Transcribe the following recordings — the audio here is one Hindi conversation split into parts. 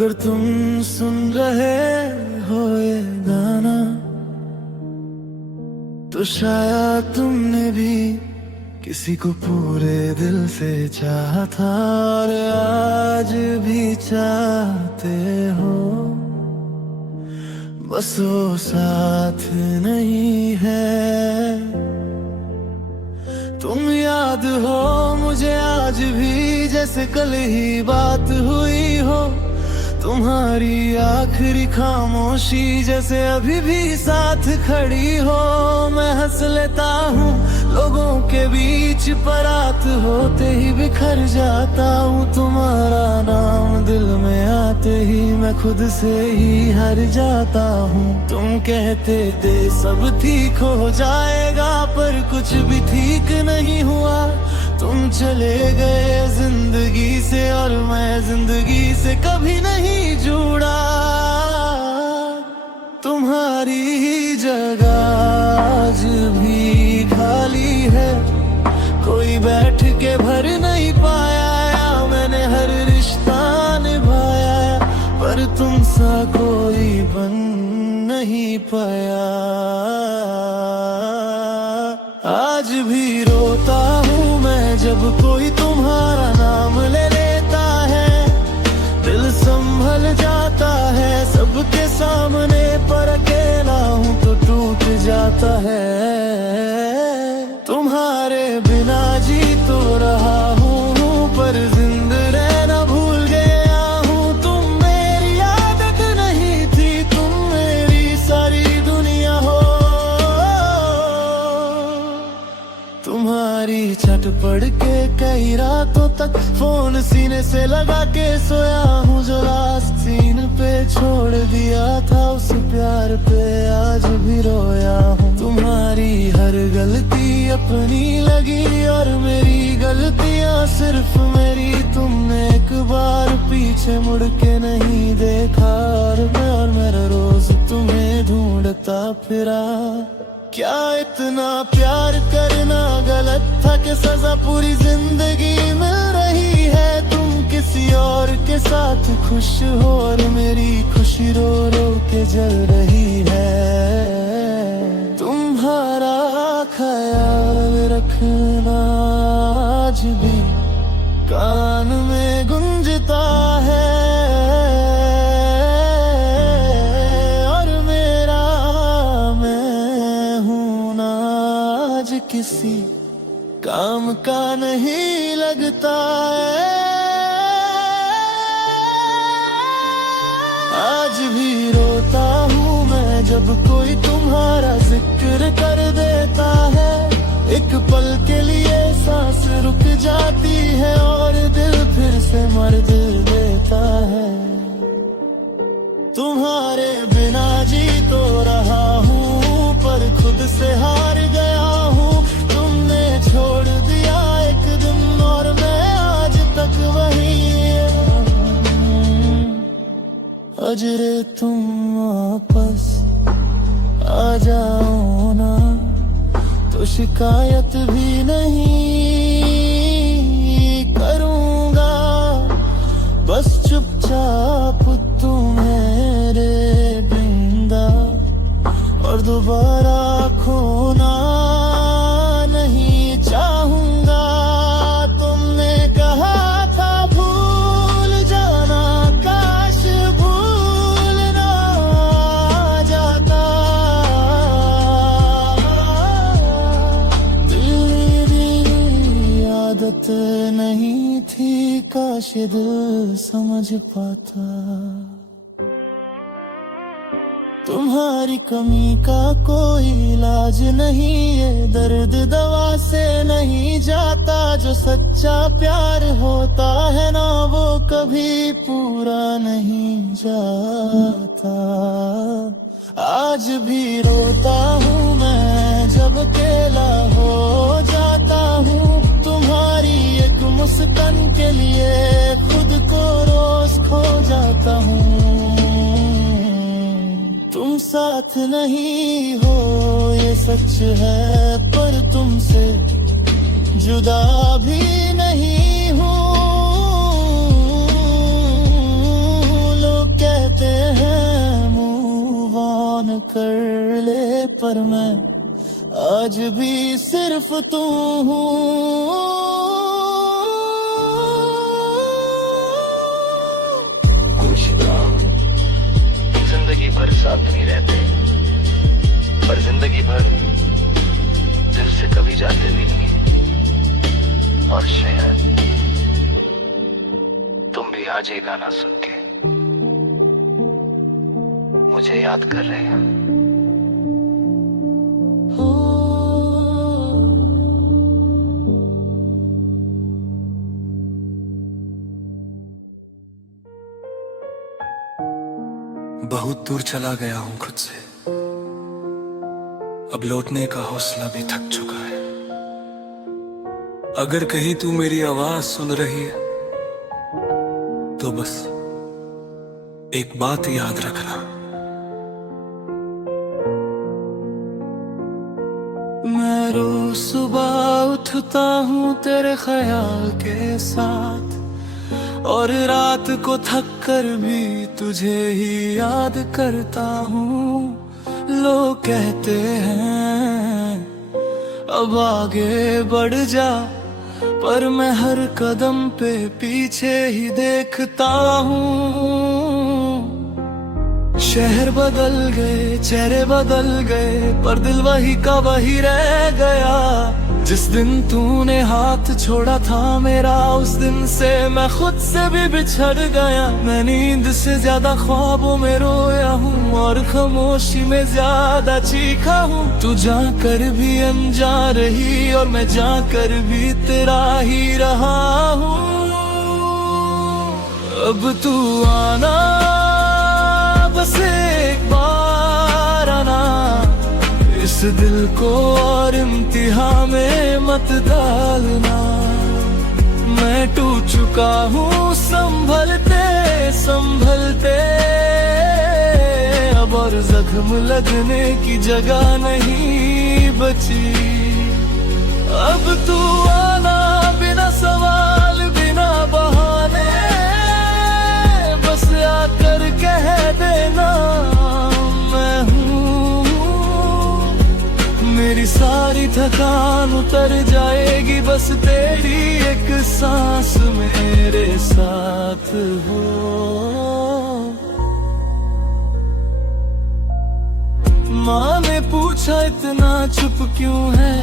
अगर तुम सुन रहे हो ये गाना तो शायद तुमने भी किसी को पूरे दिल से चाहा था और आज भी चाहते हो, बस वो साथ नहीं है। तुम याद हो मुझे आज भी जैसे कल ही बात हुई हो, तुम्हारी आखिरी खामोशी जैसे अभी भी साथ खड़ी हो। मैं हंस लेता हूँ लोगों के बीच पर रात होते ही बिखर जाता हूँ। तुम्हारा नाम दिल में आते ही मैं खुद से ही हार जाता हूँ। तुम कहते थे सब ठीक हो जाएगा पर कुछ भी ठीक नहीं हुआ। तुम चले गए जिंदगी से और मैं जिंदगी से कभी नहीं जुड़ा। तुम्हारी ही जगह आज भी खाली है, कोई बैठ के भर नहीं पाया। मैंने हर रिश्ता निभाया पर तुम सा कोई बन नहीं पाया। आज भी रोता हूँ मैं जब कोई तुम्हारा नाम ले लेता है। दिल संभल जाता है सबके सामने पर अकेला हूँ तो टूट जाता है। तुम्हारे बिना जी तो रहा हूँ पर जिंदा रहना भूल गया हूँ। तुम मेरी आदत नहीं थी, तुम मेरी सारी दुनिया हो। तुम्हारी छट पड़ के कई रातों तक फोन सीने से लगा के सोया हूँ। जो लास्ट सीन पे छोड़ दिया था उस प्यार पे आज भी रोया हूँ। तुम्हारी हर गलती अपनी लगी और मेरी गलतियाँ सिर्फ मेरी। तुमने एक बार पीछे मुड़ के नहीं देखा और मेरा रोज तुम्हें ढूंढता फिरा। क्या इतना प्यार करना गलत था कि सजा पूरी जिंदगी मिल रही है। तुम किसी और के साथ खुश हो और मेरी खुशी रो रो के जल रही है। तुम्हारा ख्याल रखना आज भी कान में गुंजता है और मेरा मैं हूं ना आज किसी काम का नहीं लगता है। आज भी रोता हूँ मैं जब कोई तुम्हारा जिक्र कर देता है। एक पल के लिए सांस रुक जाती है और दिल फिर से मर्द देता है। तुम्हारे बिना जी तो रहा हूँ पर खुद से हार गया हूँ। तुमने छोड़ दिया एक दिन और मैं आज तक वही। अजरे तुम वापस आ जाओ ना तो शिकायत भी नहीं करूँगा। बस चुपचाप तुम्हें रे बिंदा और दोबारा खोना नहीं चाहूँगा। तुमने कहा था भूल जाना, काश भूल ना जाता। तेरी आदत नहीं थी, काश दिल समझ पाता। तुम्हारी कमी का कोई इलाज नहीं, ये दर्द दवा से नहीं जाता। जो सच्चा प्यार होता है ना वो कभी पूरा नहीं जाता। आज भी रोता हूँ मैं जब अकेला हो जाता हूँ। तुम्हारी एक मुस्कान के लिए खुद को रोज खो जाता हूँ। तुम साथ नहीं हो ये सच है पर तुमसे जुदा भी नहीं हूँ। लो पर मैं आज भी सिर्फ तू हूँ। जिंदगी भर साथ नहीं रहते, पर जिंदगी भर दिल से कभी जाते भी नहीं। और शायद तुम भी आज ये गाना सुन के मुझे याद कर रहे हो। बहुत दूर चला गया हूं खुद से, अब लौटने का हौसला भी थक चुका है। अगर कहीं तू मेरी आवाज सुन रही है तो बस एक बात याद रखना, मैं रोज सुबह उठता हूँ तेरे ख्याल के साथ, और रात को थक कर भी तुझे ही याद करता हूँ। लोग कहते हैं अब आगे बढ़ जा, पर मैं हर कदम पे पीछे ही देखता हूँ। शहर बदल गए, चेहरे बदल गए, पर दिल वही का वही रह गया। जिस दिन तूने हाथ छोड़ा था मेरा, उस दिन से मैं खुद से भी बिछड़ गया। मैं नींद से ज्यादा ख्वाबों में रोया हूँ, और खामोशी में ज्यादा चीखा हूँ। तू जाकर भी अनजा रही, और मैं जाकर भी तेरा ही रहा हूँ। अब तू आना, बस एक बार आना, इस दिल को और इम्तिहान में मत डालना। मैं टूट चुका हूँ संभलते संभलते, अब और जख्म लगने की जगह नहीं बची। अब तू आना, बिना सवाल बिना बहाने, बस आकर कह देना मैं हूँ। मेरी सारी थकान उतर जाएगी, बस तेरी एक सांस मेरे साथ हो। माँ ने पूछा इतना चुप क्यों है,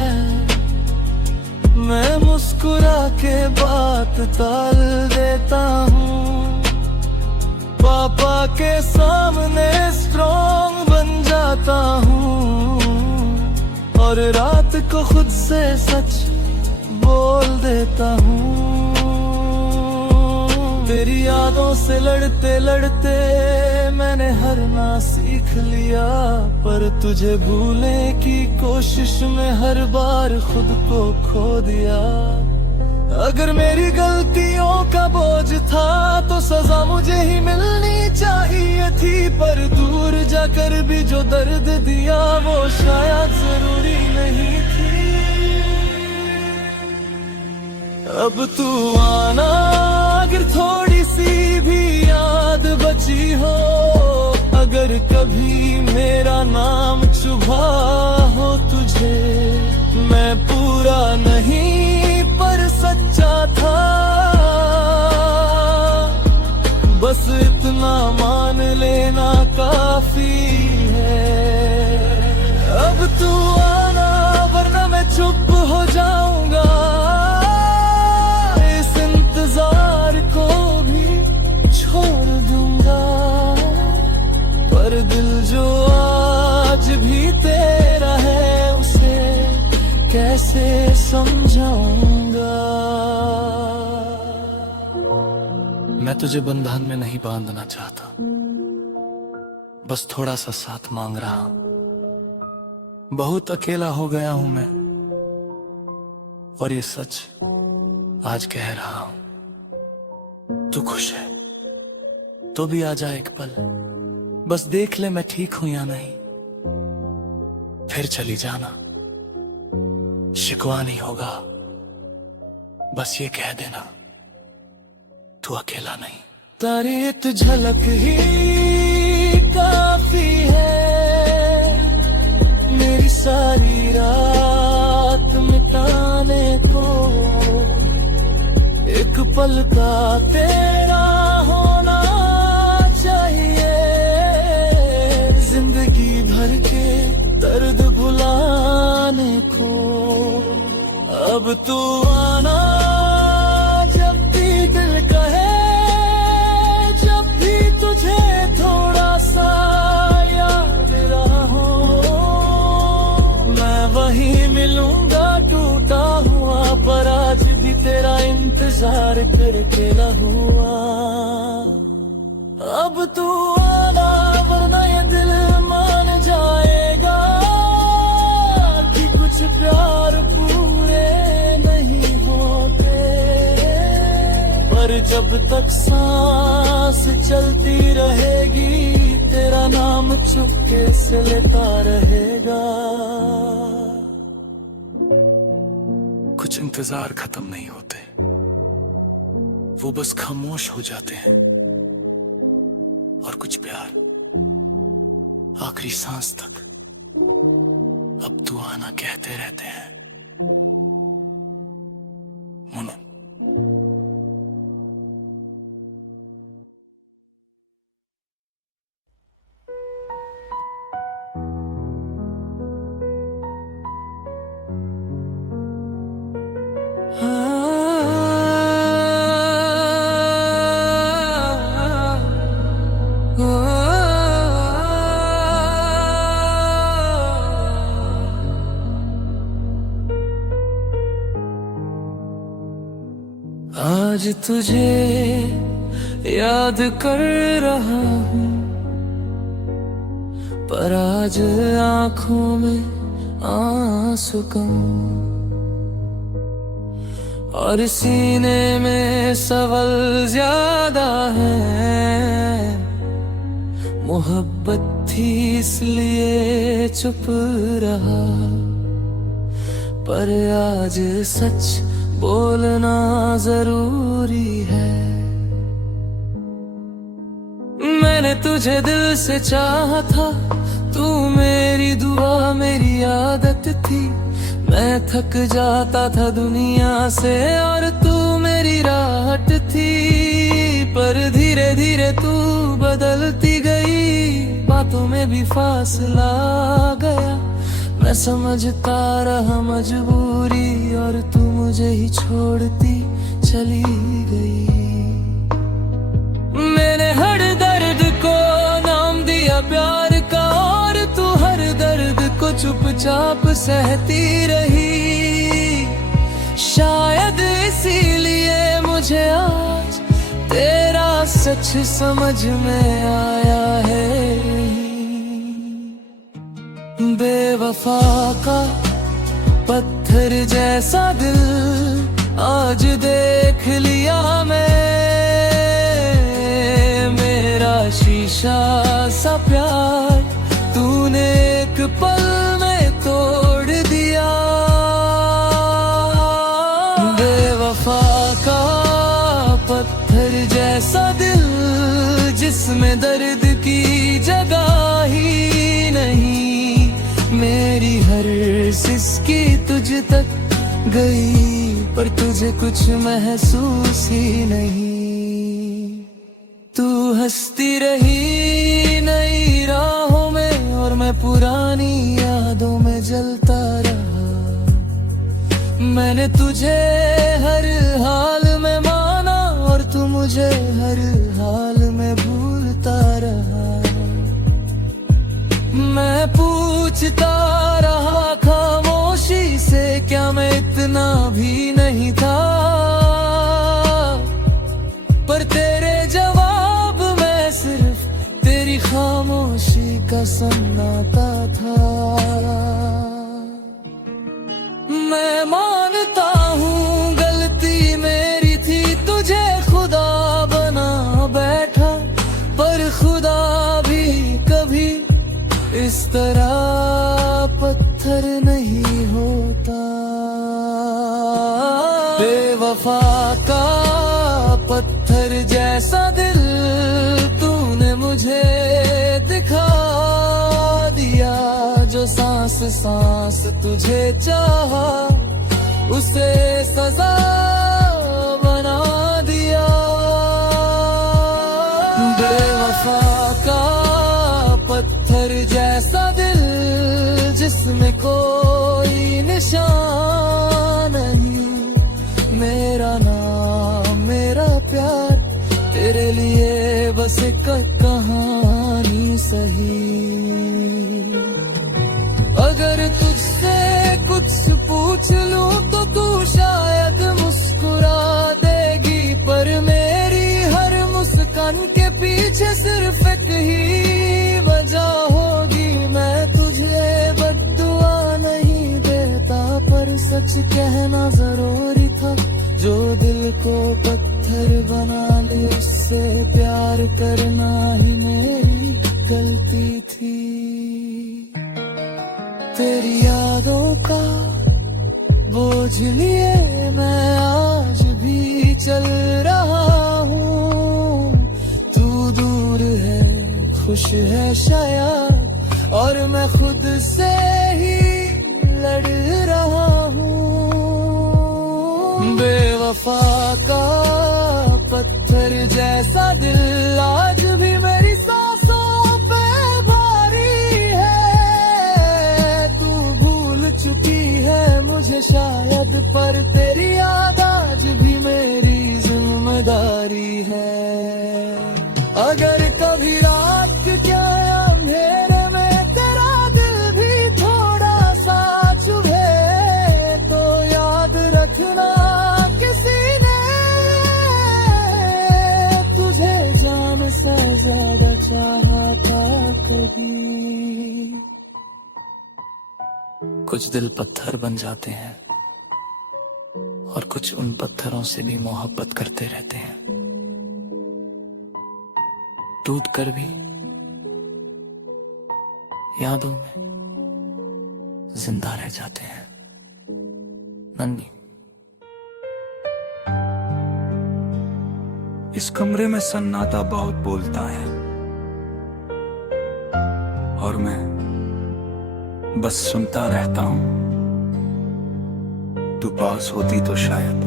मैं मुस्कुरा के बात टाल देता हूँ। पापा के सामने स्ट्रॉन्ग बन जाता हूँ, और रात को खुद से सच बोल देता हूँ। तेरी यादों से लड़ते लड़ते मैंने हारना सीख लिया, पर तुझे भूलने की कोशिश में हर बार खुद को खो दिया। अगर मेरी गलतियों का बोझ था तो सजा मुझे ही मिलनी चाहिए थी, पर दूर जाकर भी जो दर्द दिया वो शायद जरूरी नहीं थी। अब तू आना, अगर थोड़ी सी भी याद बची हो, अगर कभी मेरा नाम चुभा हो तुझे। मैं पूरा नहीं पर सच्चा था, बस इतना मान लेना काफी है। अब तू आना, वरना मैं चुप हो जाऊंगा। इस इंतजार को भी छोड़ दूंगा, पर दिल जो आज भी तेरा है उसे कैसे समझाऊंगा। मैं तुझे बंधन में नहीं बांधना चाहता, बस थोड़ा सा साथ मांग रहा हूं। बहुत अकेला हो गया हूं मैं, और ये सच आज कह रहा हूं। तू खुश है तो भी आ जा एक पल, बस देख ले मैं ठीक हूं या नहीं, फिर चली जाना। शिकवा नहीं होगा, बस ये कह देना तू अकेला नहीं। तारी एक झलक ही काफी है पल का तेरा होना चाहिए। जिंदगी भर के दर्द भुलाने को अब तू आना, जब भी दिल कहे, जब भी तुझे थोड़ा सा याद रहा हो, मैं वहीं मिलूंगा टूटा हुआ, पर आज भी तेरा इंतजार करके रहूंगा। अब तू आना, वरना ये दिल मान जाएगा कि कुछ प्यार पूरे नहीं होते। पर जब तक सांस चलती रहेगी, तेरा नाम चुपके से लेता रहेगा। कुछ इंतजार खत्म नहीं होते, वो बस खामोश हो जाते हैं। और कुछ प्यार आखिरी सांस तक अब तू आना कहते रहते हैं। मुनो। आज तुझे याद कर रहा हूँ, पर आज आँखों में आंसू कम, और सीने में सवाल ज्यादा है। मोहब्बत थी इसलिए चुप रहा, पर आज सच बोलना जरूरी है। मैंने तुझे दिल से चाहा था, तू मेरी दुआ मेरी आदत थी। मैं थक जाता था दुनिया से और तू मेरी राहत थी। पर धीरे धीरे तू बदलती गई, बातों में भी फासला गया। मैं समझता रहा मजबूरी, और तू मुझे ही छोड़ती चली गई। मैंने हर दर्द को नाम दिया प्यार का, और तू हर दर्द को चुपचाप सहती रही। शायद इसीलिए मुझे आज तेरा सच समझ में आया है। बेवफा का पत्थर जैसा दिल आज देख लिया मैं। मेरा शीशा सा प्यार तूने एक पल में तोड़ दिया। बेवफा का पत्थर जैसा दिल, जिसमें दर्द की जगह ही नहीं। मेरी हर सिसकी तुझ तक गई, पर तुझे कुछ महसूस ही नहीं। तू हंसती रही नई राहों में, और मैं पुरानी यादों में जलता रहा। मैंने तुझे हर हाल में माना, और तू मुझे हर हाल में भूलता रहा। मैं पूछता रहा खामोशी से, क्या मैं इतना भी नहीं था? पर तेरे जवाब में सिर्फ तेरी खामोशी का सन्नाटा था। मैं मानता हूँ गलती मेरी थी, तुझे खुदा बना बैठा। पर खुदा भी कभी इस तरह पत्थर नहीं होता। बेवफा का पत्थर जैसा दिल तूने मुझे दिखा दिया। जो सांस सांस तुझे चाहा, उसे सजा बना दिया। जैसा दिल जिसमें कोई निशान नहीं, मेरा नाम मेरा प्यार तेरे लिए बस एक कहानी सही। अगर तुझसे कुछ पूछ लूं तो तू शायद मुस्कुरा देगी, पर मेरी हर मुस्कान के पीछे सिर्फ एक ही वजह होगी। मैं तुझे बद्दुआ नहीं देता, पर सच कहना जरूरी था। जो दिल को पत्थर बना ले उससे प्यार करना ही मेरी गलती थी। तेरी यादों का बोझ लिए मैं आज भी चल रहा हूँ। तू दूर है खुश है शायद, और मैं खुद से ही लड़ रहा हूँ। बेवफा का पत्थर जैसा दिल आज भी मेरी सांसों पे भारी है। तू भूल चुकी है मुझे शायद, पर तेरी याद आज भी मेरी जिम्मेदारी है। अगर कभी रात के अंधेरे में तेरा दिल भी थोड़ा सा चुभे, तो याद रखना किसी ने तुझे जान से ज्यादा चाहा था कभी। कुछ दिल पत्थर बन जाते हैं और कुछ उन पत्थरों से भी मोहब्बत करते रहते हैं, टूट कर भी यादों में जिंदा रह जाते हैं। नन्ही, इस कमरे में सन्नाटा बहुत बोलता है और मैं बस सुनता रहता हूं। तू पास होती तो शायद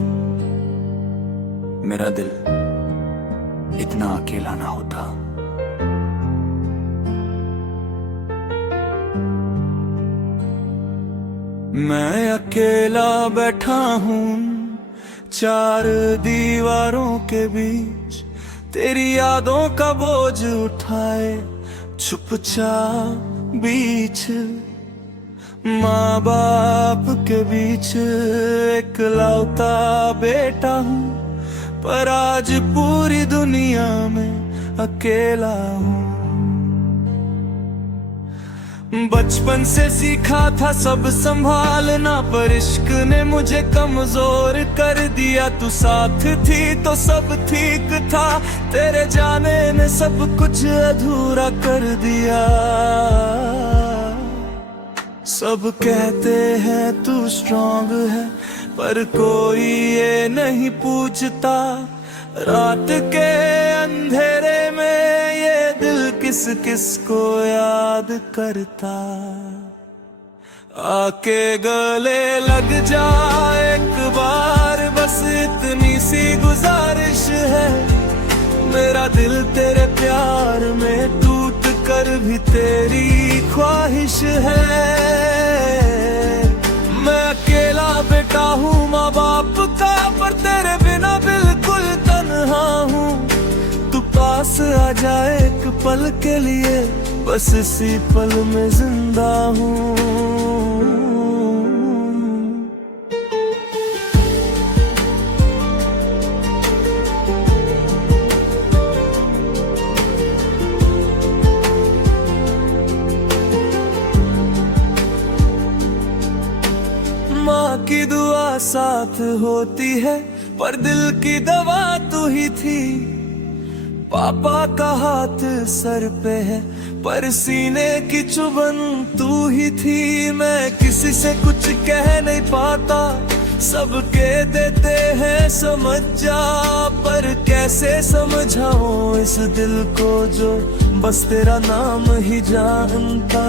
मेरा दिल इतना अकेला ना होता। मैं अकेला बैठा हूं चार दीवारों के बीच, तेरी यादों का बोझ उठाए चुपचाप बीच। माँ बाप के बीच इकलौता बेटा हूँ, पर आज पूरी दुनिया में अकेला हूँ। बचपन से सीखा था सब संभालना, पर इश्क ने मुझे कमजोर कर दिया। तू साथ थी तो सब ठीक था, तेरे जाने ने सब कुछ अधूरा कर दिया। सब कहते हैं तू स्ट्रांग है, पर कोई ये नहीं पूछता रात के अंधेरे में ये दिल किस किस को याद करता। आके गले लग जा एक बार, बस इतनी सी गुजारिश है। मेरा दिल तेरे प्यार में टूट कर भी तेरी ख्वाहिश है। मैं अकेला बेटा हूँ माँ बाप का, पर तेरे बिना बिल्कुल तन्हा हूँ। तू पास आ जाए एक पल के लिए, बस इसी पल में जिंदा हूँ। माँ की दुआ साथ होती है, पर दिल की दवा तू ही थी। पापा का हाथ सर पे है, पर सीने की चुभन तू ही थी। मैं किसी से कुछ कह नहीं पाता, सबके देते हैं समझ जा, पर कैसे समझाऊं इस दिल को जो बस तेरा नाम ही जानता।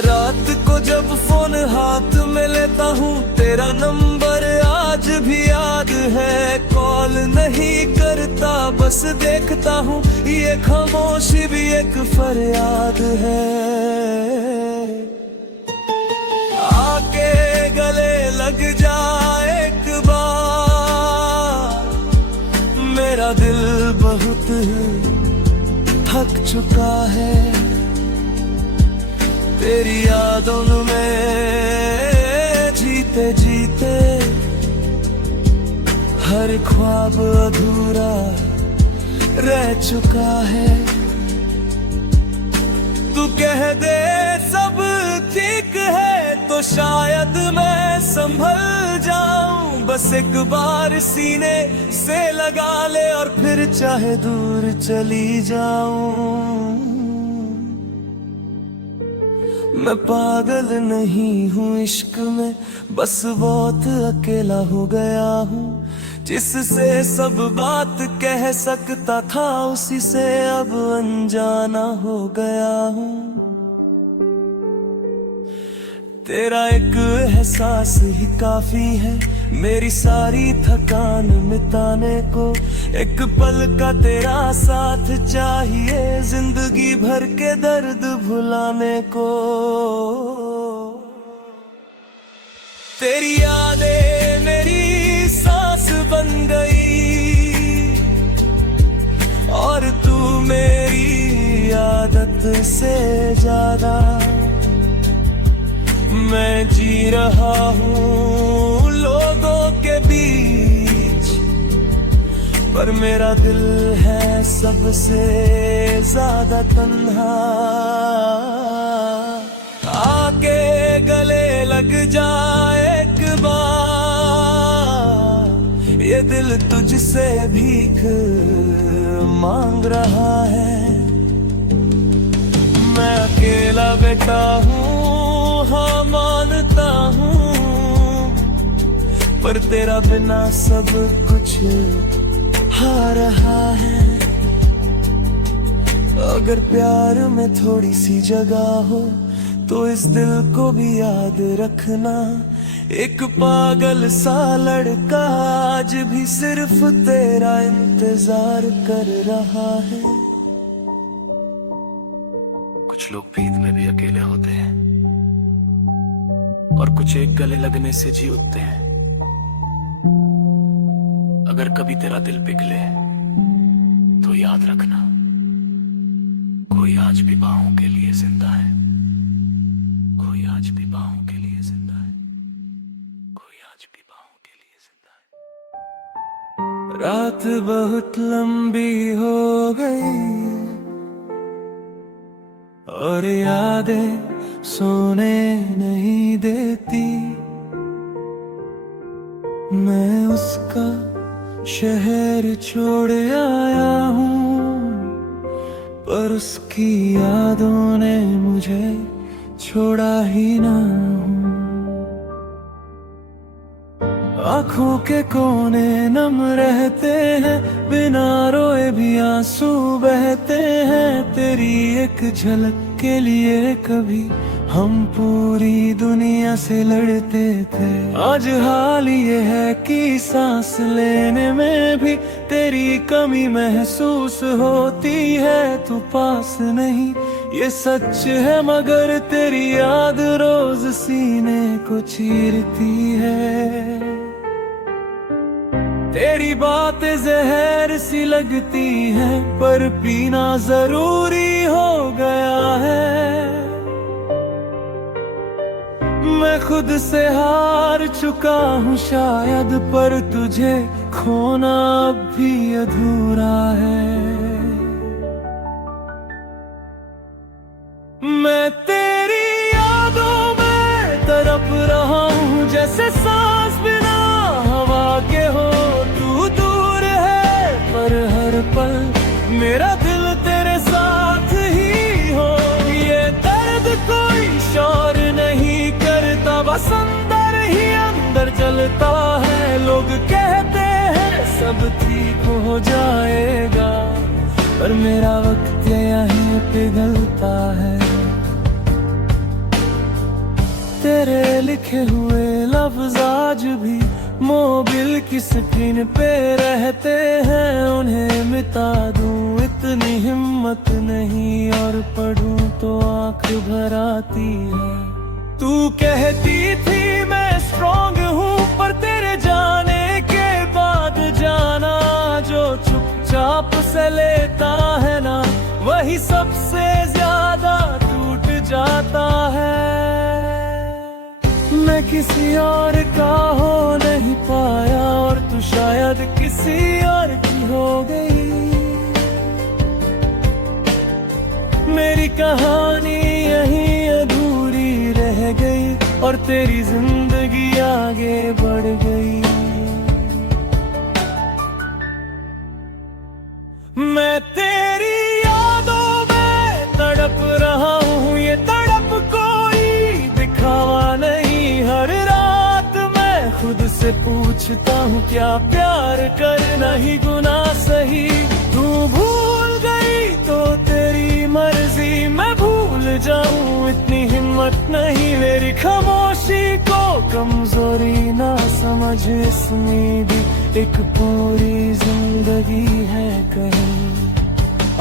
रात को जब फोन हाथ में लेता हूँ, तेरा नंबर आज भी याद है। कॉल नहीं करता बोलता बस देखता हूँ, ये खामोशी भी एक फरियाद है। आके गले लग जा एक बार, मेरा दिल बहुत थक चुका है तेरी यादों में जीते जीते। हर ख्वाब अधूरा रह चुका है। तू कह दे सब ठीक है तो शायद मैं संभल जाऊं। बस एक बार सीने से लगा ले और फिर चाहे दूर चली जाऊं। मैं पागल नहीं हूँ इश्क में, बस बहुत अकेला हो गया हूँ। जिससे सब बात कह सकता था उसी से अब अनजाना हो गया हूँ। तेरा एक एहसास ही काफी है मेरी सारी थकान मिटाने को। एक पल का तेरा साथ चाहिए जिंदगी भर के दर्द भुलाने को। तेरी यादें मेरी सांस बन गई और तू मेरी आदत से ज्यादा। मैं जी रहा हूँ लोगों के बीच, पर मेरा दिल है सबसे ज्यादा तन्हा। आके गले लग जा एक बार, ये दिल तुझसे भीख मांग रहा है। मैं अकेला बैठा हूँ, हाँ मानता हूँ, पर तेरा बिना सब कुछ हा रहा है। अगर प्यार में थोड़ी सी जगह हो तो इस दिल को भी याद रखना। एक पागल सा लड़का आज भी सिर्फ तेरा इंतजार कर रहा है। कुछ लोग प्रीत में भी अकेले होते हैं और कुछ एक गले लगने से जी उठते हैं। अगर कभी तेरा दिल पिघले तो याद रखना, कोई आज भी बाहों के लिए जिंदा है। कोई आज भी बाहों के लिए जिंदा है। कोई आज भी बाहों के लिए जिंदा है। रात बहुत लंबी हो गई और यादें सोने नहीं देती। मैं उसका शहर छोड़ आया हूँ, पर उसकी यादों ने मुझे छोड़ा ही ना। आँखों के कोने नम रहते हैं, बिना रोए भी आंसू बहते हैं। तेरी एक झलक के लिए कभी हम पूरी दुनिया से लड़ते थे। आज हाल ये है कि सांस लेने में भी तेरी कमी महसूस होती है। तू पास नहीं ये सच है, मगर तेरी याद रोज सीने को चीरती है। तेरी बातें जहर सी लगती है, पर पीना जरूरी हो गया है। मैं खुद से हार चुका हूँ शायद, पर तुझे खोना अब भी अधूरा है। मैं तेरी यादों में तड़प रहा हूँ, जैसे सांस बिना हवा के हो। तू दूर है पर हर पल मेरा दिल तेरे साथ ही हो। ये दर्द कोई शोर नहीं करता, बस अंदर ही अंदर चलता है। लोग कहते हैं सब ठीक हो जाएगा, पर मेरा वक्त यहीं पिघलता है। तेरे लिखे हुए लफ्ज आज भी मोबिल की स्क्रीन पे रहते हैं, उन्हें मिटा दूं इतनी हिम्मत नहीं, और पढ़ूं तो आंख भर आती है। तू कहती थी मैं स्ट्रॉन्ग हूँ, पर तेरे जाने के बाद जाना, जो चुपचाप से लेता है ना, वही सबसे ज्यादा टूट जाता है। मैं किसी और का हो नहीं पाया, और तू शायद किसी और की हो गई। मेरी कहानी यहीं अधूरी रह गई, और तेरी जिंदगी आगे बढ़ गई। मैं तेरी यादों में तड़प रहा हूँ, ये तड़प कोई दिखावा नहीं। हर रात मैं खुद से पूछता हूँ, क्या प्यार करना ही गुनाह सही। तू भूल गई तो तेरी मर्जी, मैं भूल जाऊं इतनी हिम्मत नहीं। मेरी खामोशी को कमजोरी ना समझ, इसमें भी एक पूरी जिंदगी है कहीं।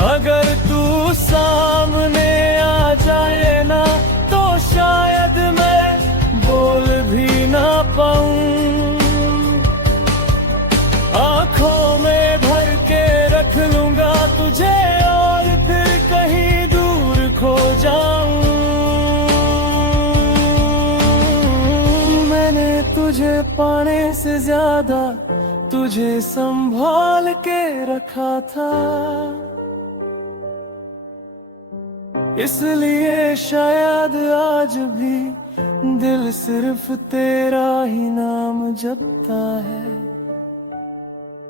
अगर तू सामने आ जाए ना, तो शायद मैं बोल भी ना पाऊं। आंखों में भर के रख लूंगा तुझे, और फिर कहीं दूर खो जाऊं। मैंने तुझे पाने से ज्यादा तुझे संभाल के रखा था, इसलिए शायद आज भी दिल सिर्फ तेरा ही नाम जपता है।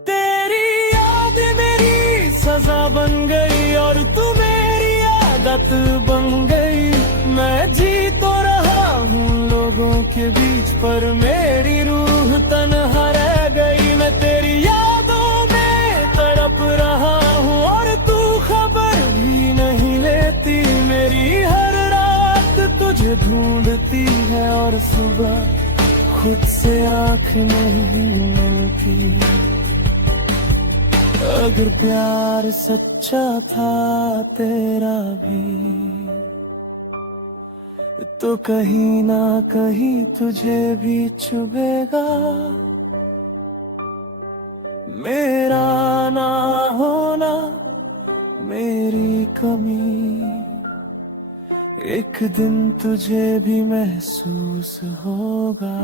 तेरी याद मेरी सजा बन गई, और तू मेरी आदत बन गई। मैं जी तो रहा हूँ लोगों के बीच, पर मेरी रूह तन्हा रह गई। मैं तेरी यादों में तड़प रहा हूँ, और तू खबर भी नहीं लेती। मेरी हर रात तुझे ढूंढती है, और सुबह खुद से आँख नहीं मिलती। अगर प्यार सच्चा था तेरा भी, तो कहीं ना कहीं तुझे भी चुभेगा। मेरा ना होना, मेरी कमी, एक दिन तुझे भी महसूस होगा।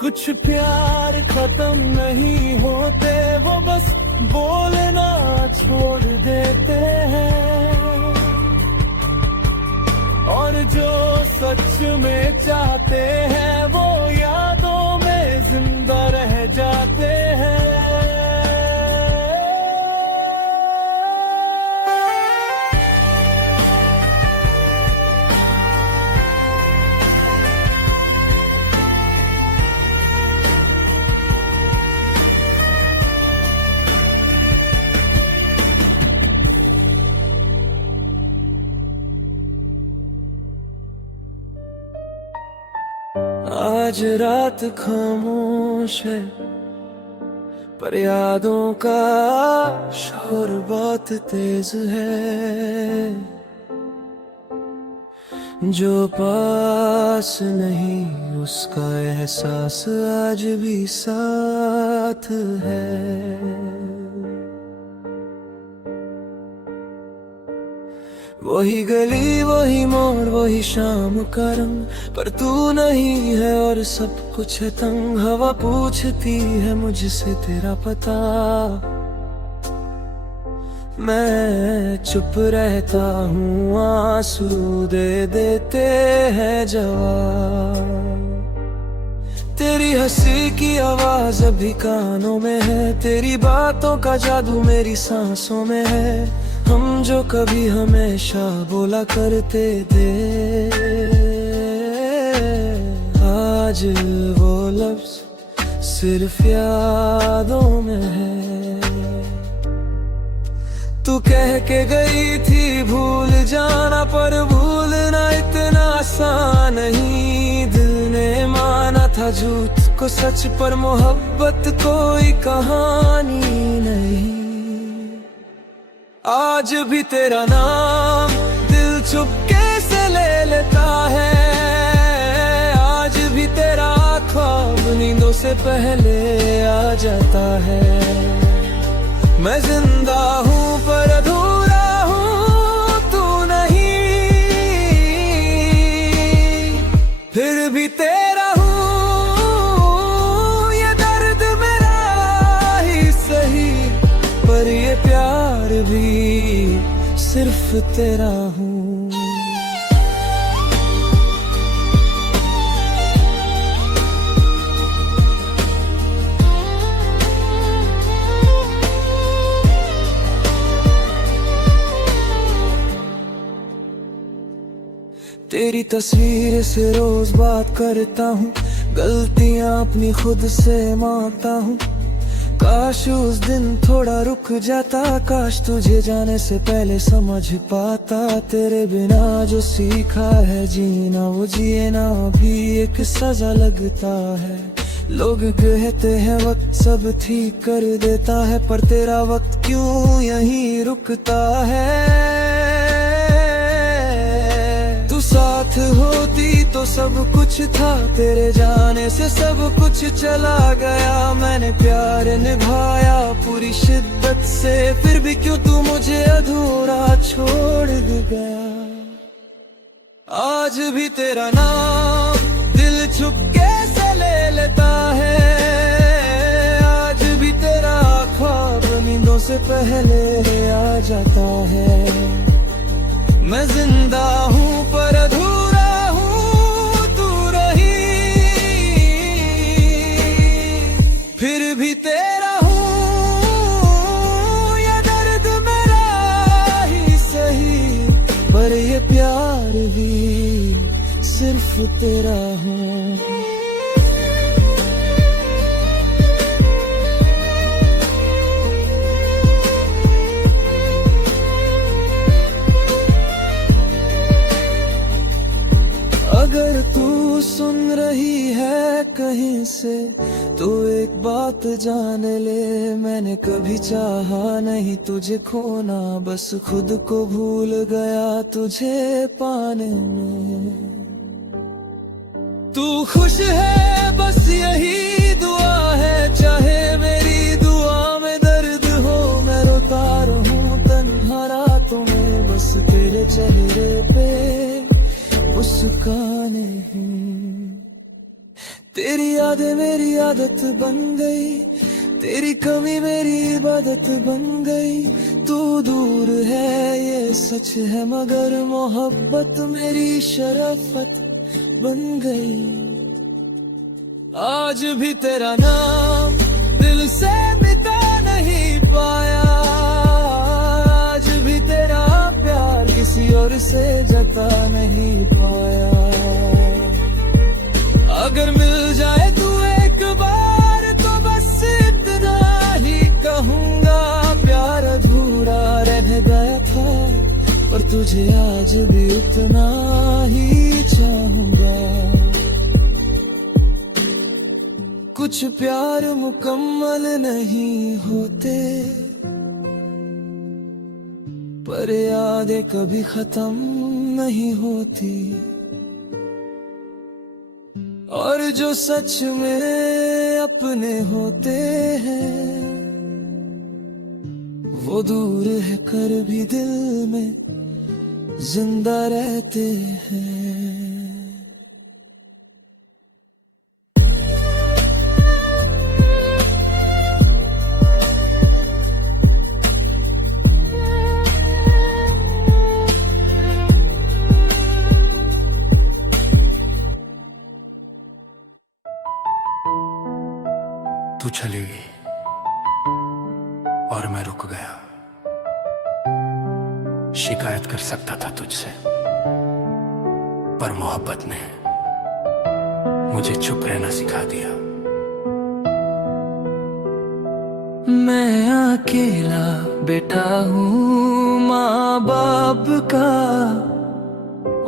कुछ प्यार खत्म नहीं होते, वो बस बोलना छोड़ देते हैं। और जो सच में चाहते हैं, वो यादों में जिंदा रह जाते हैं। आज रात खामोश है, पर यादों का शोर बहुत तेज है। जो पास नहीं उसका एहसास आज भी साथ है। वही गली वही मोड़ वही शाम का रंग, पर तू नहीं है और सब कुछ है तंग। हवा पूछती है मुझसे तेरा पता, मैं चुप रहता हूँ, आंसू दे देते हैं जवाब। तेरी हंसी की आवाज अभी कानों में है, तेरी बातों का जादू मेरी सांसों में है। हम जो कभी हमेशा बोला करते थे, आज वो लफ्ज सिर्फ यादों में है। तू कह के गई थी भूल जाना, पर भूलना इतना आसान नहीं। दिल ने माना था झूठ को सच पर मोहब्बत कोई कहानी नहीं। आज भी तेरा नाम दिल चुपके से ले लेता है, आज भी तेरा ख्वाब नींदों से पहले आ जाता है। मैं जिंदा हूँ पर अधूरा हूँ, तू नहीं, फिर भी तेरा हूँ, ये दर्द मेरा ही सही, पर ये प्यार भी सिर्फ तेरा हूँ। तेरी तस्वीर से रोज बात करता हूँ, गलतियाँ अपनी खुद से मानता हूँ। काश उस दिन थोड़ा रुक जाता, काश तुझे जाने से पहले समझ पाता। तेरे बिना जो सीखा है जीना, वो जिए ना भी एक सजा लगता है। लोग कहते हैं वक्त सब ठीक कर देता है, पर तेरा वक्त क्यों यहीं रुकता है। साथ होती तो सब कुछ था, तेरे जाने से सब कुछ चला गया। मैंने प्यार निभाया पूरी शिद्दत से, फिर भी क्यों तू मुझे अधूरा छोड़ गया। आज भी तेरा नाम दिल चुपके से ले लेता है, आज भी तेरा ख्वाब नींदों से पहले आ जाता है। मैं जिंदा हूँ पर अधूरा हूँ, तू रही, फिर भी तेरा हूँ, ये दर्द मेरा ही सही, पर ये प्यार भी सिर्फ तेरा हूँ। अगर तू सुन रही है कहीं से तो एक बात जान ले, मैंने कभी चाहा नहीं तुझे खोना, बस खुद को भूल गया तुझे पाने में। तू खुश है बस यही दुआ है, चाहे मेरी दुआ में दर्द हो, मैं रोता रहूं तन्हा रातों में, बस तेरे चेहरे पे मुस्काने हैं। तेरी यादें मेरी आदत बन गई, तेरी कमी मेरी इबादत बन गई। तू दूर है ये सच है, मगर मोहब्बत मेरी शराफत बन गई। आज भी तेरा नाम दिल से मिटा नहीं पाया, आज भी तेरा प्यार किसी और से जता नहीं पाया। अगर मिल जाए तू एक बार तो बस इतना ही कहूँगा, प्यार अधूरा रह गया था पर तुझे आज भी उतना ही चाहूँगा। कुछ प्यार मुकम्मल नहीं होते, पर यादें कभी खत्म नहीं होती, और जो सच में अपने होते हैं वो दूर है कर भी दिल में जिंदा रहते हैं। तू चली गई और मैं रुक गया। शिकायत कर सकता था तुझसे, पर मोहब्बत ने मुझे चुप रहना सिखा दिया। मैं अकेला बेटा हूँ माँ बाप का,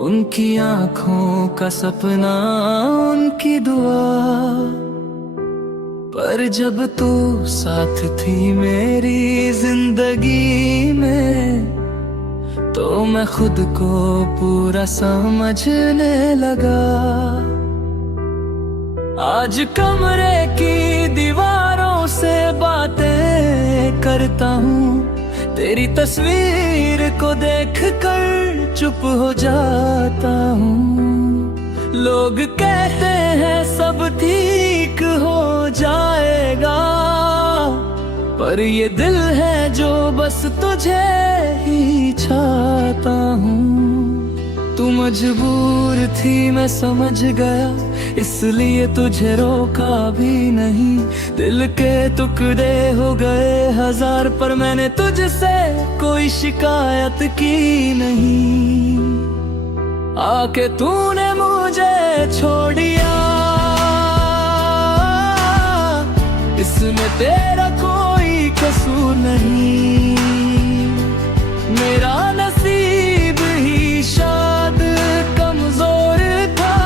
उनकी आंखों का सपना, उनकी दुआ। पर जब तू साथ थी मेरी जिंदगी में, तो मैं खुद को पूरा समझने लगा। आज कमरे की दीवारों से बातें करता हूँ, तेरी तस्वीर को देखकर चुप हो जाता हूँ। लोग कहते हैं सब ठीक हो जाएगा, पर ये दिल है जो बस तुझे ही चाहता हूँ। तू मजबूर थी मैं समझ गया, इसलिए तुझे रोका भी नहीं। दिल के टुकड़े हो गए हजार, पर मैंने तुझसे कोई शिकायत की नहीं। आके तूने मुझे छोड़ दिया, इसमें तेरा कोई कसूर नहीं। मेरा नसीब ही शायद कमजोर था,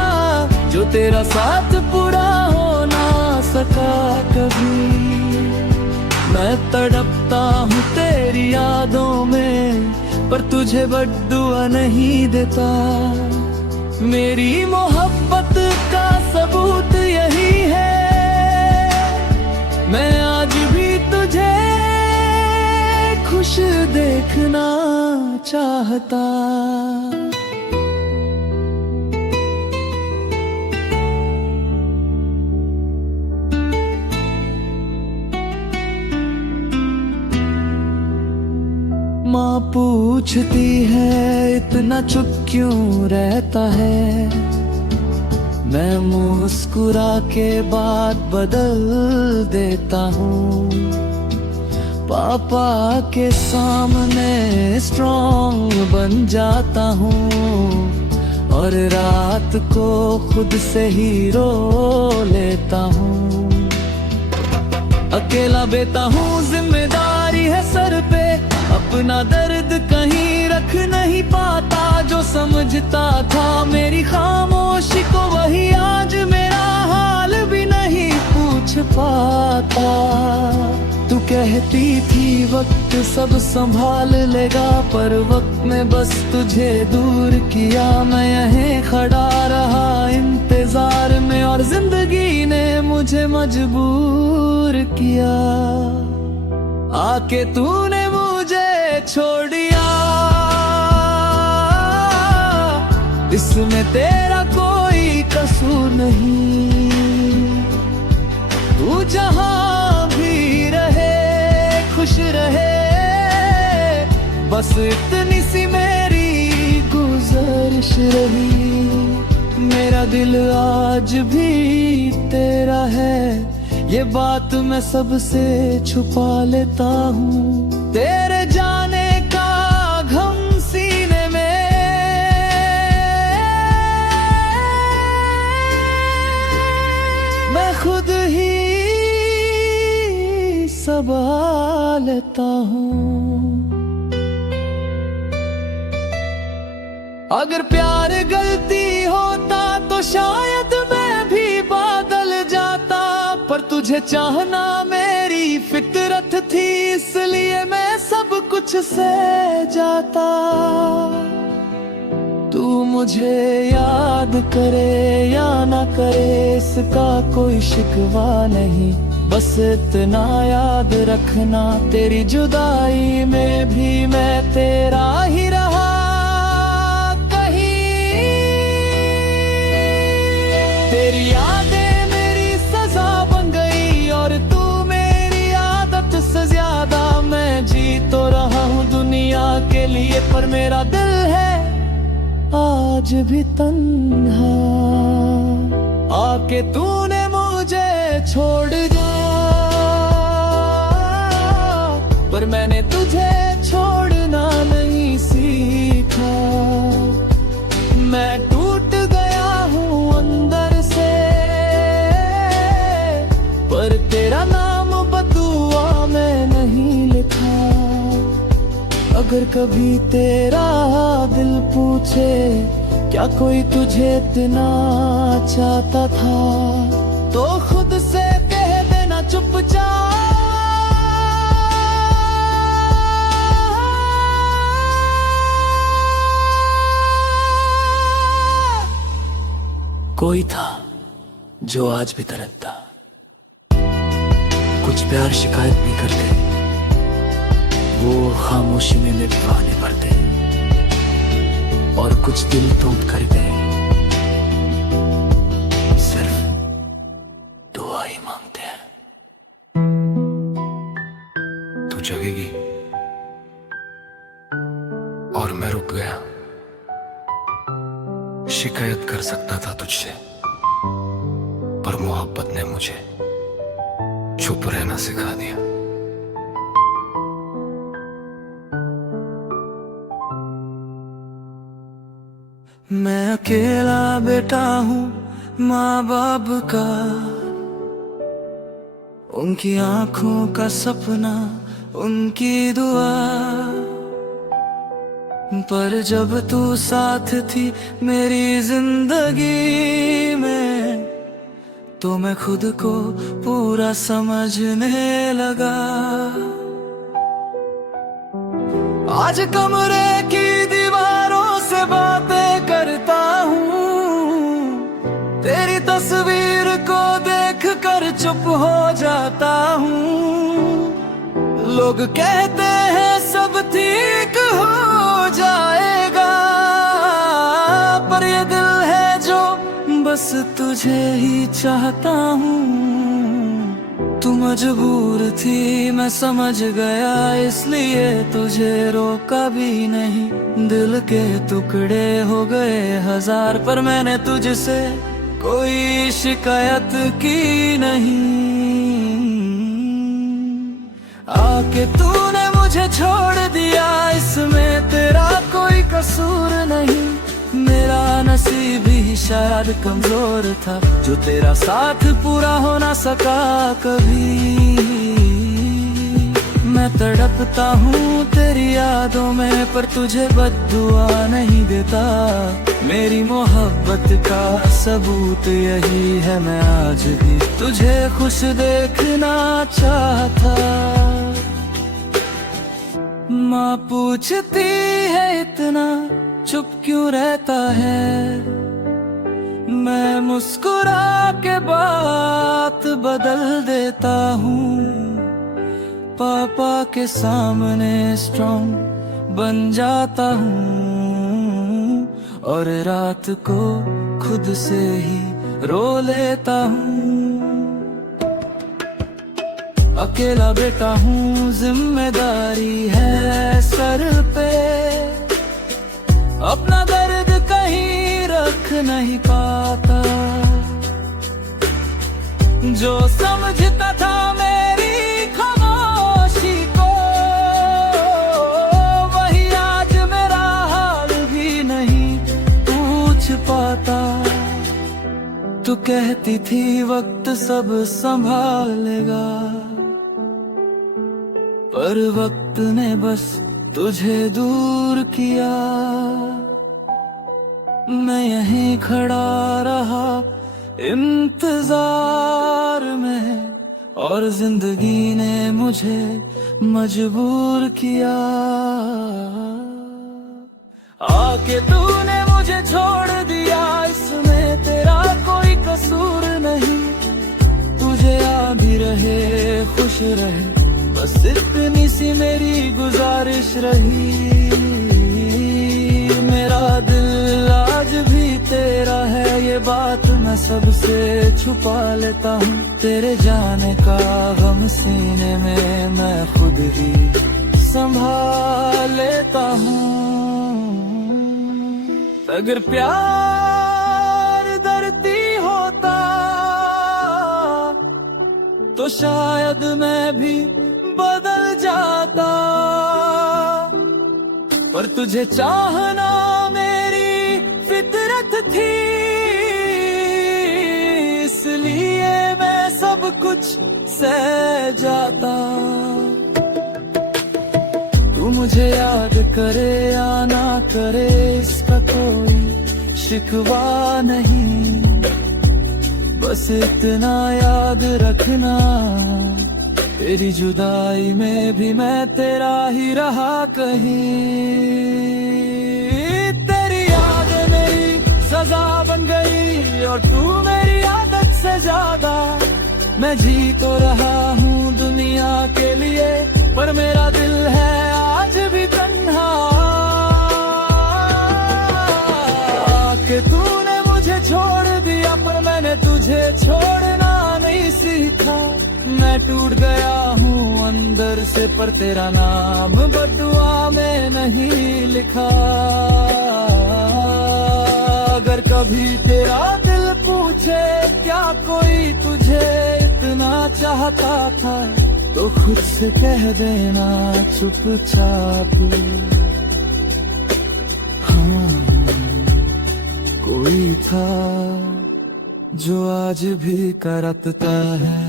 जो तेरा साथ पूरा हो ना सका कभी। मैं तड़पता हूँ तेरी यादों में, पर तुझे बद्दुआ नहीं देता। मेरी मोहब्बत का सबूत यही है, मैं आज भी तुझे खुश देखना चाहता। माँ पूछती है इतना चुप क्यों रहता है, मैं मुस्कुरा के बात बदल देता हूँ। पापा के सामने स्ट्रॉन्ग बन जाता हूँ, और रात को खुद से ही रो लेता हूँ। अकेला बेता हूँ, जिम्मेदारी है सर पे, अपना दर्द कहीं रख नहीं पाता। जो समझता था मेरी खामोशी को, वही आज मेरा हाल भी नहीं पूछ पाता। तू कहती थी वक्त सब संभाल लेगा, पर वक्त ने बस तुझे दूर किया। मैं यहीं खड़ा रहा इंतजार में, और जिंदगी ने मुझे मजबूर किया। आके तूने मुझे छोड़ दिया, इसमें तेरा कोई कसूर नहीं। तू जहां भी रहे खुश रहे, बस इतनी सी मेरी गुजारिश रही। मेरा दिल आज भी तेरा है, ये बात मैं सबसे छुपा लेता हूँ। तेरे जाने का गम सीने में, मैं खुद ही सबा लेता हूँ। अगर प्यार गलती होता तो शायद मैं भी बदल जाता, पर तुझे चाहना मेरी फितरत थी, इसलिए मैं सब कुछ सह जाता। तू मुझे याद करे या ना करे, इसका कोई शिकवा नहीं। बस इतना याद रखना, तेरी जुदाई में भी मैं तेरा ही रहा। तेरी यादें मेरी सजा बन गई, और तू मेरी आदत से ज्यादा। मैं जी तो रहा हूँ दुनिया के लिए, पर मेरा दिल है आज भी तन्हा। आके तूने मुझे छोड़ दिया, पर मैंने तुझे छोड़ना नहीं सीखा। मैं टूट गया हूँ अंदर से, पर तेरा नाम बदुआ में नहीं लिखा। अगर कभी तेरा दिल पूछे क्या कोई तुझे इतना चाहता था? तो खुद से कह देना चुपचाप। कोई था जो आज भी तड़पता, कुछ प्यार शिकायत भी करते, वो खामोशी में निभाने पड़ते, और कुछ दिल तोड़ कर गए, सिर्फ दुआ ही मांगते हैं। तू जगेगी और मैं रुक गया। शिकायत कर सकता था तुझसे, पर मोहब्बत ने मुझे चुप रहना सिखा दिया। मैं अकेला बेटा हूँ माँ बाप का, उनकी आंखों का सपना, उनकी दुआ। पर जब तू साथ थी मेरी जिंदगी में, तो मैं खुद को पूरा समझने लगा। आज कमरे की दीवारों से बातें करता हूँ, तेरी तस्वीर को देख कर चुप हो जाता हूँ। लोग कहते हैं सब ठीक हो जाएगा, पर ये दिल है जो बस तुझे ही चाहता हूँ। तू मजबूर थी मैं समझ गया, इसलिए तुझे रोका भी नहीं। दिल के टुकड़े हो गए हजार, पर मैंने तुझसे कोई शिकायत की नहीं। आके तूने मुझे छोड़ दिया, इसमें तेरा कोई कसूर नहीं। मेरा नसीब ही शायद कमजोर था, जो तेरा साथ पूरा हो ना सका कभी। मैं तड़पता हूँ तेरी यादों में, पर तुझे बद्दुआ नहीं देता। मेरी मोहब्बत का सबूत यही है, मैं आज भी तुझे खुश देखना चाहता। माँ पूछती है इतना चुप क्यों रहता है, मैं मुस्कुरा के बात बदल देता हूँ। पापा के सामने स्ट्रॉन्ग बन जाता हूँ, और रात को खुद से ही रो लेता हूँ। अकेला बेटा हूँ जिम्मेदारी है सर पे, अपना दर्द कहीं रख नहीं पाता। जो समझता था मेरी खामोशी को, वही आज मेरा हाल भी नहीं पूछ पाता। तू कहती थी वक्त सब संभालेगा, पर वक्त ने बस तुझे दूर किया। मैं यहीं खड़ा रहा इंतजार में, और जिंदगी ने मुझे मजबूर किया। आके तूने मुझे छोड़ दिया, इसमें तेरा कोई कसूर नहीं। तुझे याद ही रहे खुश रहे, बस इतनी सी मेरी गुजारिश रही। मेरा दिल आज भी तेरा है, ये बात मैं सबसे छुपा लेता हूँ। तेरे जाने का गम सीने में मैं खुद ही संभाल लेता हूँ। अगर प्यार धरती होता तो शायद मैं भी बदल जाता, पर तुझे चाहना मेरी फितरत थी, इसलिए मैं सब कुछ सह जाता। तू मुझे याद करे या ना करे, इसका कोई शिकवा नहीं, बस इतना याद रखना, तेरी जुदाई में भी मैं तेरा ही रहा कहीं। तेरी याद मेरी सजा बन गई और तू मेरी आदत से ज्यादा। मैं जी तो रहा हूँ दुनिया के लिए, पर मेरा दिल है आज भी तन्हा। आके तूने मुझे छोड़ दिया, पर मैंने तुझे छोड़ना नहीं सीखा। मैं टूट गया हूँ अंदर से, पर तेरा नाम बदुआ में नहीं लिखा। अगर कभी तेरा दिल पूछे क्या कोई तुझे इतना चाहता था, तो खुद से कह देना चुपचाप, हाँ कोई था जो आज भी करता है।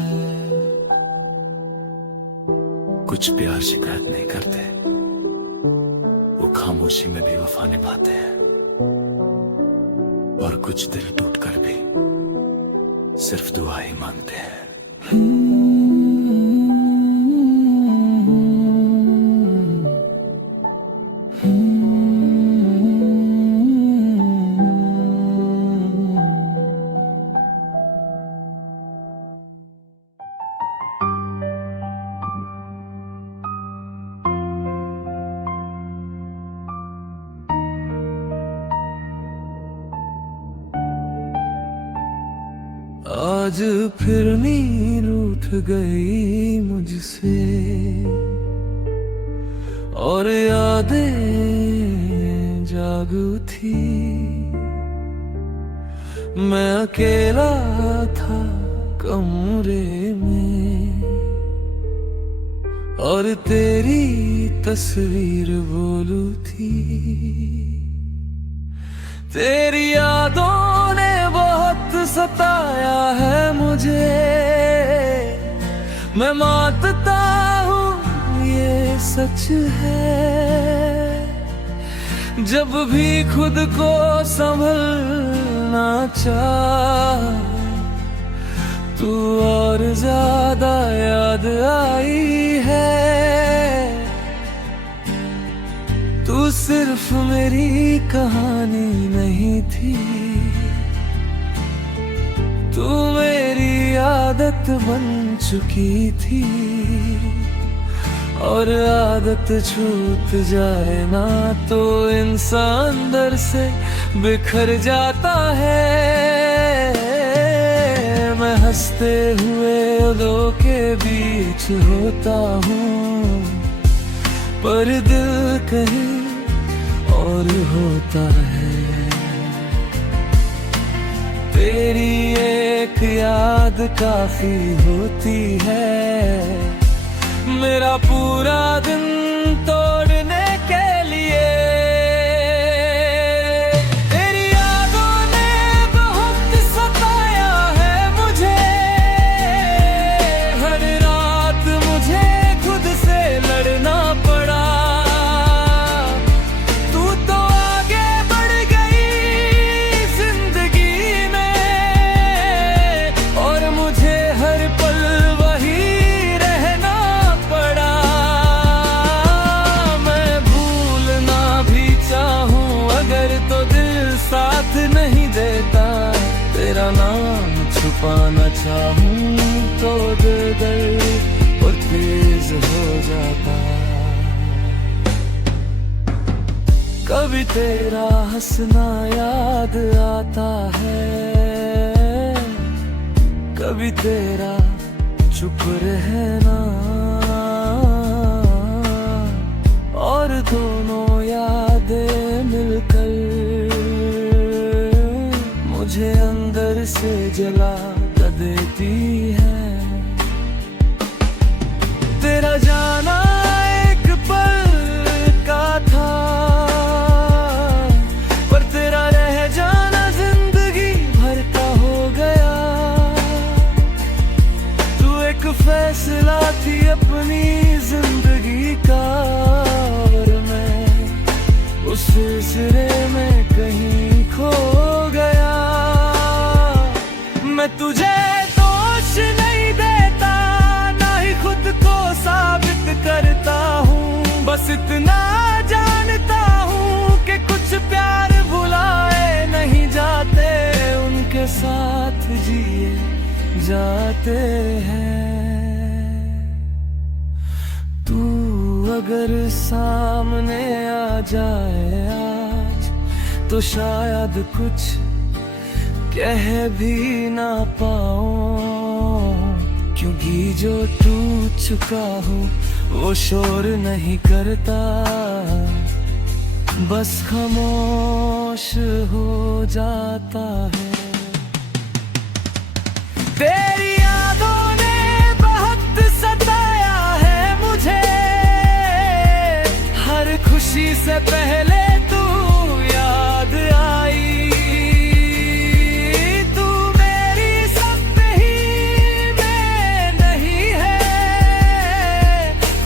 कुछ प्यार शिकायत नहीं करते, वो खामोशी में भी वफा निभाते हैं, और कुछ दिल टूट कर भी सिर्फ दुआ ही मांगते हैं। आज फिर नींद उठ गई मुझसे, और यादें जाग उठी। मैं अकेला था कमरे में, और तेरी तस्वीर बोलू थी। तेरी यादों ने बहुत सताया है मुझे, मैं मानता हूँ ये सच है। जब भी खुद को संभलना चाहा, तू और ज्यादा याद आई है। तू सिर्फ मेरी कहानी नहीं थी, तू मेरी आदत बन चुकी थी। और आदत छूट जाए ना तो इंसान अंदर से बिखर जाता है। मैं हंसते हुए दो के बीच होता हूँ, पर दिल कहीं और होता है। तेरी एक याद काफी होती है मेरा पूरा दिन तोड़ने के लिए। तेरी यादों ने बहुत सताया है मुझे, हर रात मुझे खुद से लड़ना पड़ा। तू तो आगे बढ़ गई जिंदगी में, और मुझे हर पल वही रहना पड़ा। मैं भूलना भी चाहूं अगर तो दिल साथ नहीं देता। तेरा नाम छुपाना चाहूं तो दर्द और तेज हो जाता। कभी तेरा हंसना याद आता है, कभी तेरा चुप रहना, और दोनों यादें मिलकर मुझे अंदर से जला देती है। तेरा जाना एक पल का था, पर तेरा रह जाना जिंदगी भर का हो गया। तू एक फैसला थी अपनी जिंदगी का, और मैं उस सिलसिले में कहीं खो तुझे दोष नहीं देता, ना ही खुद को साबित करता हूँ। बस इतना जानता हूँ कि कुछ प्यार भुलाए नहीं जाते, उनके साथ जिए जाते हैं। तू अगर सामने आ जाए आज, तो शायद कुछ कह भी ना पाऊं, क्योंकि जो टूट चुका हो वो शोर नहीं करता, बस खामोश हो जाता है। तेरी यादों ने बहुत सताया है मुझे, हर खुशी से पहले तू याद आई। तू मेरी सब ही में नहीं है,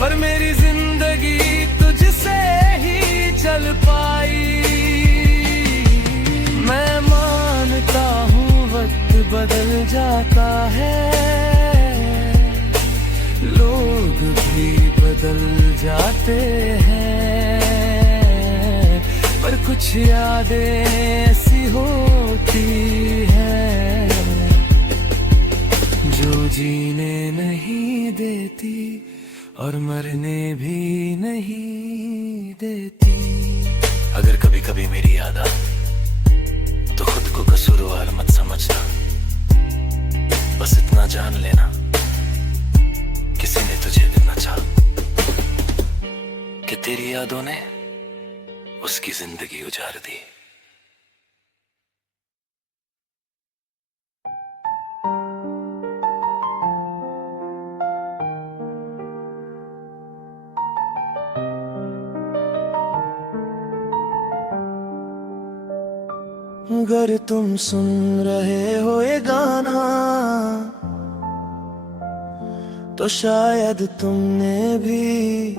पर मेरी जिंदगी तुझसे ही चल पाई। मैं मानता हूँ वक्त बदल जाता है, लोग भी बदल जाते हैं, पर कुछ यादें ऐसी होती हैं जो जीने नहीं देती और मरने भी नहीं देती। अगर कभी कभी मेरी याद आ तो खुद को कसूरवार मत समझना, बस इतना जान लेना किसी ने तुझे इतना चाहा कि तेरी यादों ने उसकी जिंदगी उजाड़ दी। अगर तुम सुन रहे हो ये गाना, तो शायद तुमने भी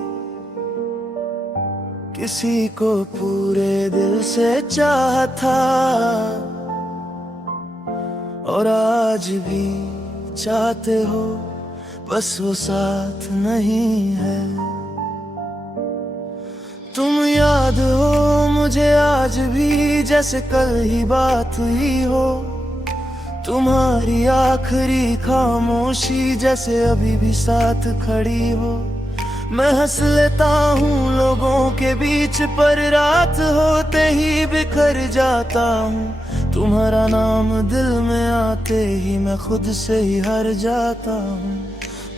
किसी को पूरे दिल से चाहा था, और आज भी चाहते हो, बस वो साथ नहीं है। तुम याद हो मुझे आज भी जैसे कल ही बात हुई हो, तुम्हारी आखिरी खामोशी जैसे अभी भी साथ खड़ी हो। मैं हंस लेता हूँ लोगों के बीच, पर रात होते ही बिखर जाता हूँ। तुम्हारा नाम दिल में आते ही मैं खुद से ही हार जाता हूँ।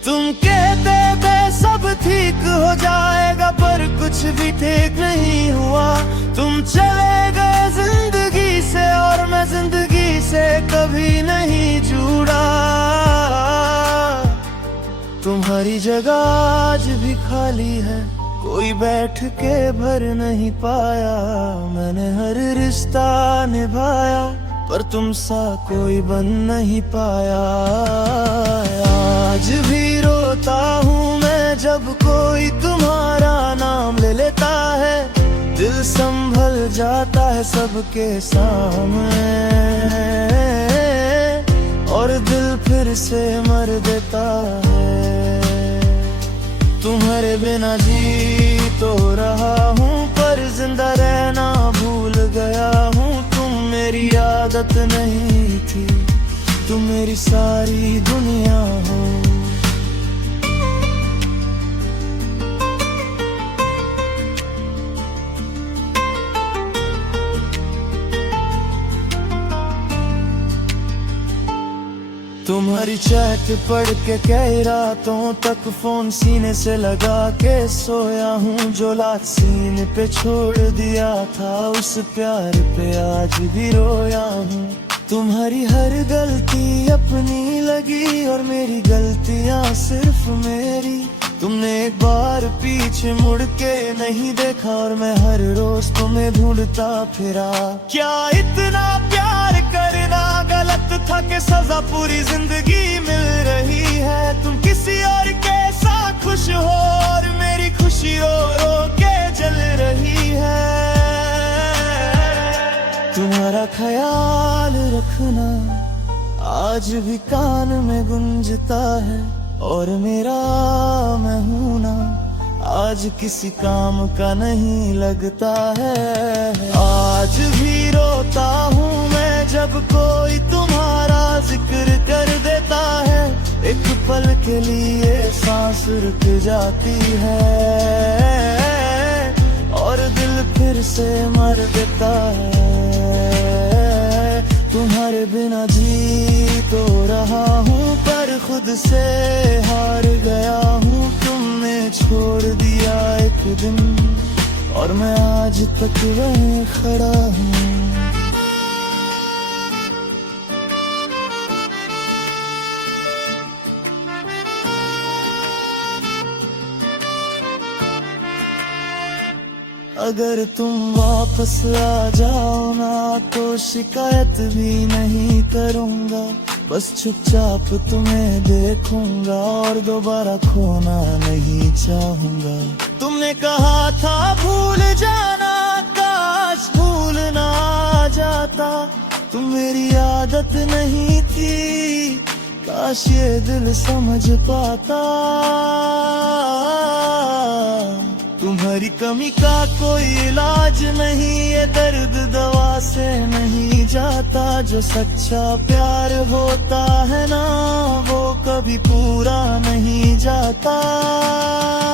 तुम कहते थे सब ठीक हो जाएगा, पर कुछ भी ठीक नहीं हुआ। तुम चले गए जिंदगी से और मैं जिंदगी से कभी नहीं जुड़ा। तुम्हारी जगह आज भी खाली है, कोई बैठ के भर नहीं पाया। मैंने हर रिश्ता निभाया, पर तुम सा कोई बन नहीं पाया। आज भी रोता हूँ मैं जब कोई तुम्हारा नाम ले लेता है, दिल संभल जाता है सबके सामने, और दिल फिर से मर देता है। तुम्हारे बिना जी तो रहा हूँ, पर जिंदा रहना भूल गया हूँ। तुम मेरी आदत नहीं थी, तुम मेरी सारी दुनिया हो। तुम्हारी चैट पढ़ के कई रातों तक फोन सीने से लगा के सोया हूँ। जो लात सीने पे छोड़ दिया था, उस प्यार पे आज भी रोया हूँ। तुम्हारी हर गलती अपनी लगी और मेरी गलतियाँ सिर्फ मेरी। तुमने एक बार पीछे मुड़ के नहीं देखा और मैं हर रोज तुम्हें ढूंढता फिरा। क्या इतना प्यार करना गलत था कि सजा पूरी जिंदगी मिल रही है। तुम किसी और के साथ खुश हो और मेरी खुशी रो रो के जल रही है। तुम्हारा ख्याल रखना आज भी कान में गुंजता है और मेरा मैं हूं ना आज किसी काम का नहीं लगता है। आज भी रोता हूँ मैं जब कोई तुम्हारा जिक्र कर देता है। एक पल के लिए सांस रुक जाती है और दिल फिर से मर देता है। तुम्हारे बिना जी तो रहा हूँ पर खुद से हार गया हूँ। तुमने छोड़ दिया एक दिन और मैं आज तक वहीं खड़ा हूँ। अगर तुम वापस आ जाओ ना तो शिकायत भी नहीं करूँगा। बस चुपचाप तुम्हें देखूंगा और दोबारा खोना नहीं चाहूँगा। तुमने कहा था भूल जाना, काश भूल ना जाता। तुम मेरी आदत नहीं थी, काश ये दिल समझ पाता। तुम्हारी कमी का कोई इलाज नहीं, ये दर्द दवा से नहीं जाता। जो सच्चा प्यार होता है ना वो कभी पूरा नहीं जाता।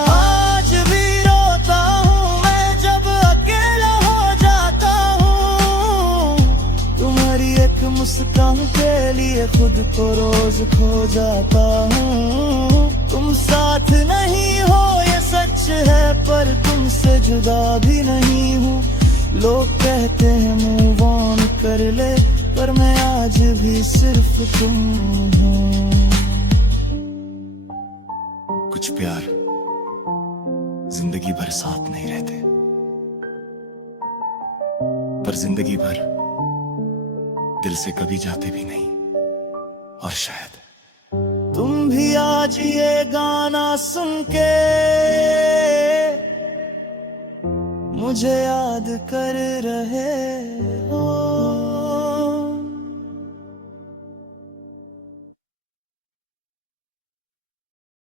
आज भी रोता हूँ मैं जब अकेला हो जाता हूँ। तुम्हारी एक मुस्कान के लिए खुद को रोज खो जाता हूँ। तुम साथ नहीं हो ये सच है पर तुमसे जुदा भी नहीं हूँ। लोग कहते हैं मूव ऑन कर ले पर मैं आज भी सिर्फ तुम हूँ। कुछ प्यार जिंदगी भर साथ नहीं रहते, पर जिंदगी भर दिल से कभी जाते भी नहीं। और शायद तुम भी आज ये गाना सुन के मुझे याद कर रहे हो।